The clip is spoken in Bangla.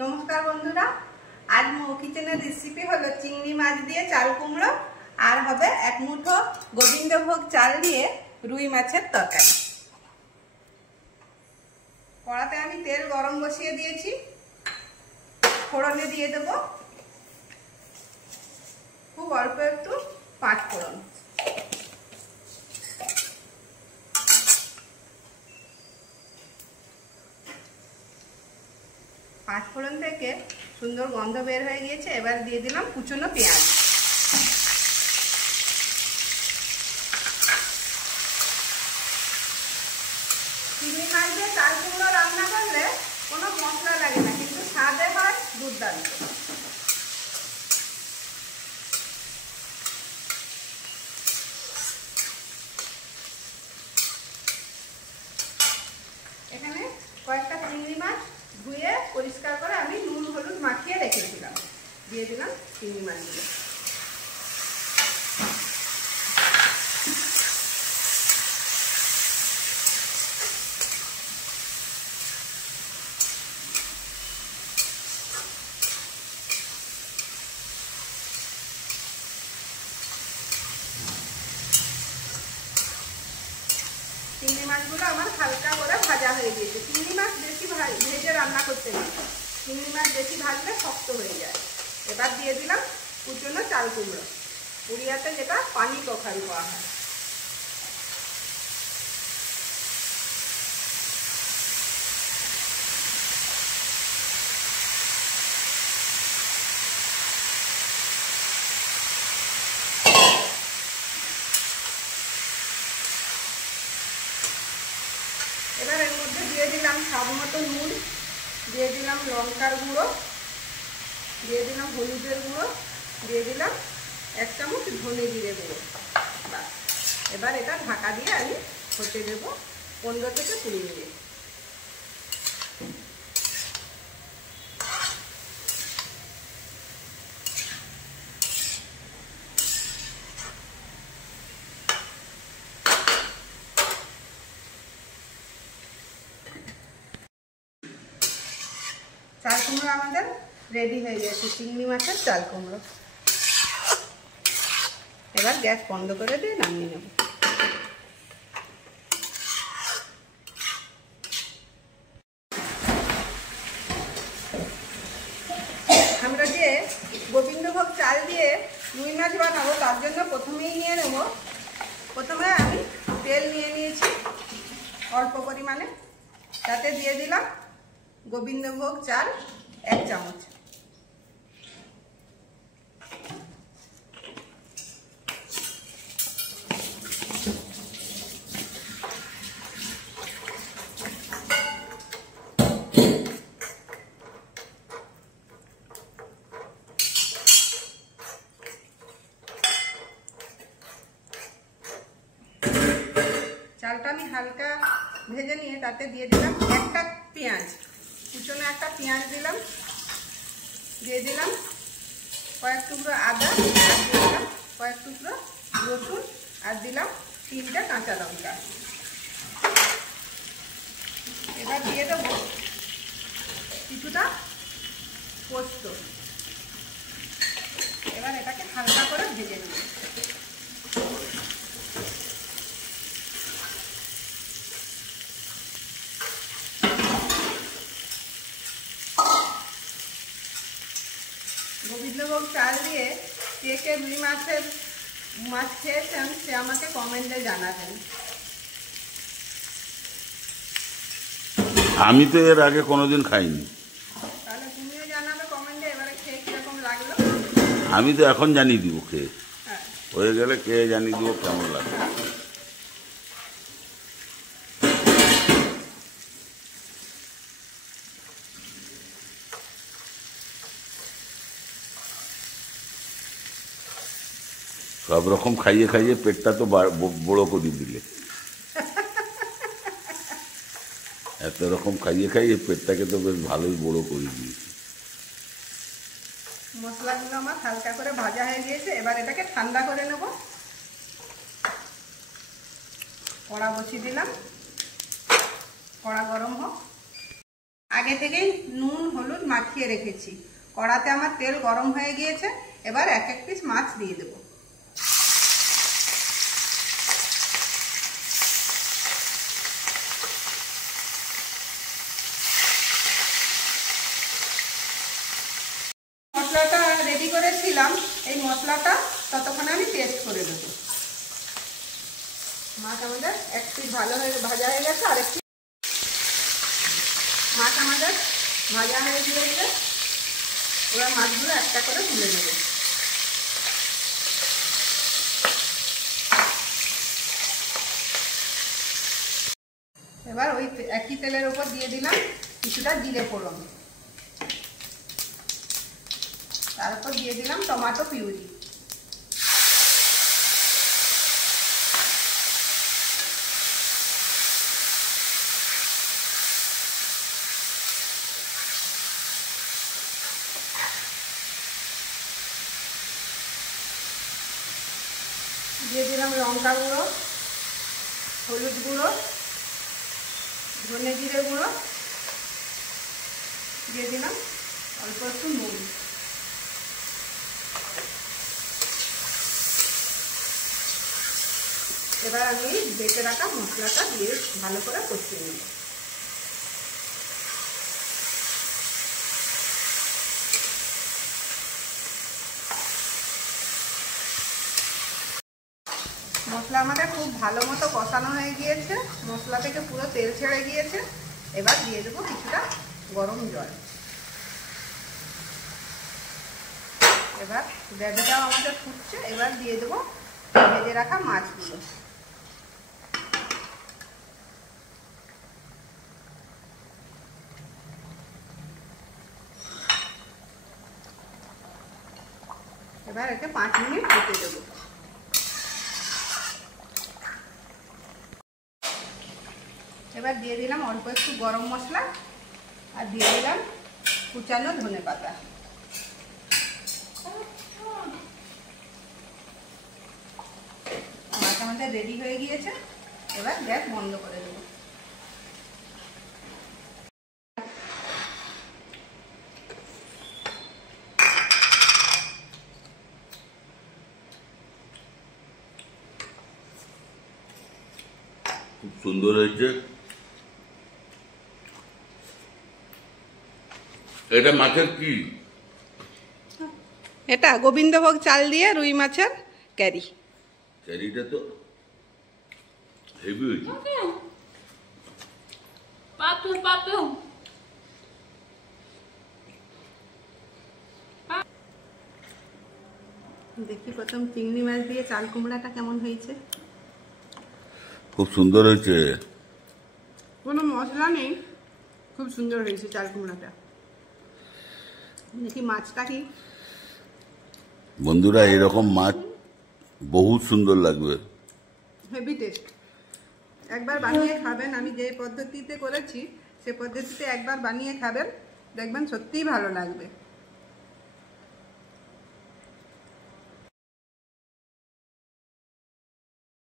নমস্কার বন্ধুরা, আজ মো কিচেনের রেসিপি হলো চিংড়ি মাছ দিয়ে চাল কুমড়ো আর হবে এক মুঠো গোবিন্দভোগ চাল দিয়ে রুই মাছের তরকারি। কড়াতে আমি তেল গরম বসিয়ে দিয়েছি, ফোড়নে দিয়ে দেব খুব অল্প একটু পাঁচ ফোড়ন। পাঁচফোড়ন থেকে সুন্দর গন্ধ বের হয়ে গিয়েছে, এবার দিয়ে দিলাম কুচনো পেঁয়াজ। চিংড়ি মাছ দিয়ে চাল কুমড়ো রান্না করলে কোনো মশলা লাগে না, কিন্তু স্বাদে হয় দুর্দান্ত। এখানে কয়েকটা চিংড়ি মাছ ধুয়ে পরিষ্কার করে আমি নুন হলুদ মাখিয়ে রেখেছিলাম, দিয়ে দিলাম চিংড়ি মাছগুলো। চিংড়ি মাছগুলো আমার হালকা করে ভাজা হয়ে গিয়েছে। চিংড়ি মাছ বেশি ভেজে রান্না করতে নেই, চিংড়ি মাছ বেশি ভাজলে শক্ত হয়ে যায়। এবার দিয়ে দিলাম কুচনো চাল কুমড়ো, উড়িয়াতে যেটা পানি কখারু করা হয়। এবার এর মধ্যে দিয়ে দিলাম স্বাদ মতো নুন, দিয়ে দিলাম লঙ্কার গুঁড়ো, দিয়ে দিলাম হলুদের গুঁড়ো, দিয়ে দিলাম 1 চামচ ধনে জিরে গুঁড়ো। এবার এটা ঢাকা দিয়ে আমি হতে দেবো 15 থেকে 20 মিনিট। চাল কুমড়ো আমাদের রেডি হয়ে গেছে, চিংড়ি মাছের চাল কুমড়ো। এবার গ্যাস বন্ধ করে দিয়ে নামিয়ে নেব। আমরা যে গোবিন্দভোগ চাল দিয়ে রুই মাছ বানাবো, তার জন্য প্রথমেই নিয়ে নেব, প্রথমে আমি তেল নিয়ে নিয়েছি অল্প পরিমাণে, তাতে দিয়ে দিলাম গোবিন্দভোগ চাল 1 চামচ। চালটা আমি হালকা ভেজে নিয়ে তাতে দিয়ে দিলাম একটা পেঁয়াজ, কুচনো একটা পেঁয়াজ দিলাম, দিয়ে দিলাম কয়েক টুকরো আদা, আর দিয়ে দিলাম কয়েক টুকরো রসুন, আর দিলাম 3টা কাঁচা লঙ্কা। এবার দিয়ে দেবো কিছুটা পোস্ত। এবার এটাকে হালকা করে ভেজে নেব। গোবিন্দভোগ চাল দিয়ে কে কে রুই মাছ খেয়েছেন সে আমাকে কমেন্টে জানাবেন। আমি তো এর আগে কোনোদিন খাইনি, তাহলে তুমিও জানাবে কমেন্টে এবারে খেয়ে কিরকম লাগলো। আমি তো এখন জানিয়ে দিব, খেয়ে হ্যাঁ, হয়ে গেলে খেয়ে জানিয়ে দিব কেমন লাগে। সব রকম খাইয়ে খাইয়ে পেটটা তো বড় করে দিলে, এত রকম খাইয়ে খাইয়ে পেটটাকে তো বেশ ভালোই বড় করে দিয়েছে। মশলাগুলো আমার হালকা করে ভাজা হয়ে গিয়েছে, এবার এটাকে ঠান্ডা করে নেব। কড়া বসিয়ে দিলাম, কড়া গরম হোক। আগে থেকেই নুন হলুদ মাখিয়ে রেখেছি। কড়াতে আমার তেল গরম হয়ে গিয়েছে, এবার এক এক পিস মাছ দিয়ে দেবো। মশলাটা রেডি করেছিলাম, এই মশলাটা ততক্ষণে আমি পেস্ট করে দেবো। মাছ আমাদের এক পিস ভালো হয়ে ভাজা হয়ে গেছে, আর একটি মাছ আমাদের ভাজা হয়ে গিয়েছে। এবার মাছগুলো একটা করে তুলে নেব। এবার ওই একই তেলের উপর দিয়ে দিলাম কিছুটা জিরে ফোড়ন, তারপর দিয়ে দিলাম টমেটো পিউরি। দিয়ে দিলাম লঙ্কা গুঁড়ো, হলুদ গুঁড়ো, ধনে জিরে গুঁড়ো, দিয়ে দিলাম অল্প একটু নুন। এবার আমি বেটে রাখা মশলাটা দিয়ে ভালো করে কষিয়ে নেব। মশলা আমাদের খুব ভালো মতো কষানো হয়ে গিয়েছে, মশলা থেকে পুরো তেল ছেড়ে গিয়েছে। এবার দিয়ে দেবো কিছুটা গরম জল। এবার গ্রেভিটাও আমাদের ফুটছে, এবার দিয়ে দেবো ভেজে রাখা মাছগুলো। এবার একে 5 মিনিট ফুটে দেবো। এবার দিয়ে দিলাম অল্প একটু গরম মশলা, আর দিয়ে দিলাম কুচানো ধনেপাতা। মাছ আমাদের রেডি হয়ে গিয়েছে, এবার গ্যাস বন্ধ করে দেবো। খুব সুন্দর হয়েছে। এটা মাছের কি? এটা গোবিন্দভোগ চাল দিয়ে রুই মাছের ক্যারি। ক্যারিটা তো হেভি হয়েছে। দেখি প্রথম চিংড়ি মাছ দিয়ে চাল কুমড়াটা কেমন হয়েছে। খুব সুন্দর হয়েছে, কোনো মশলা নেই, খুব সুন্দর হয়েছে চাল কুমড়াটা। দেখি মাছটা কি। বন্ধুরা এরকম মাছ বহুত সুন্দর লাগবে, হেভি টেস্ট। একবার বানিয়ে খাবেন, আমি যে পদ্ধতিতে করেছি সে পদ্ধতিতে একবার বানিয়ে খাবেন, দেখবেন সত্যিই ভালো লাগবে।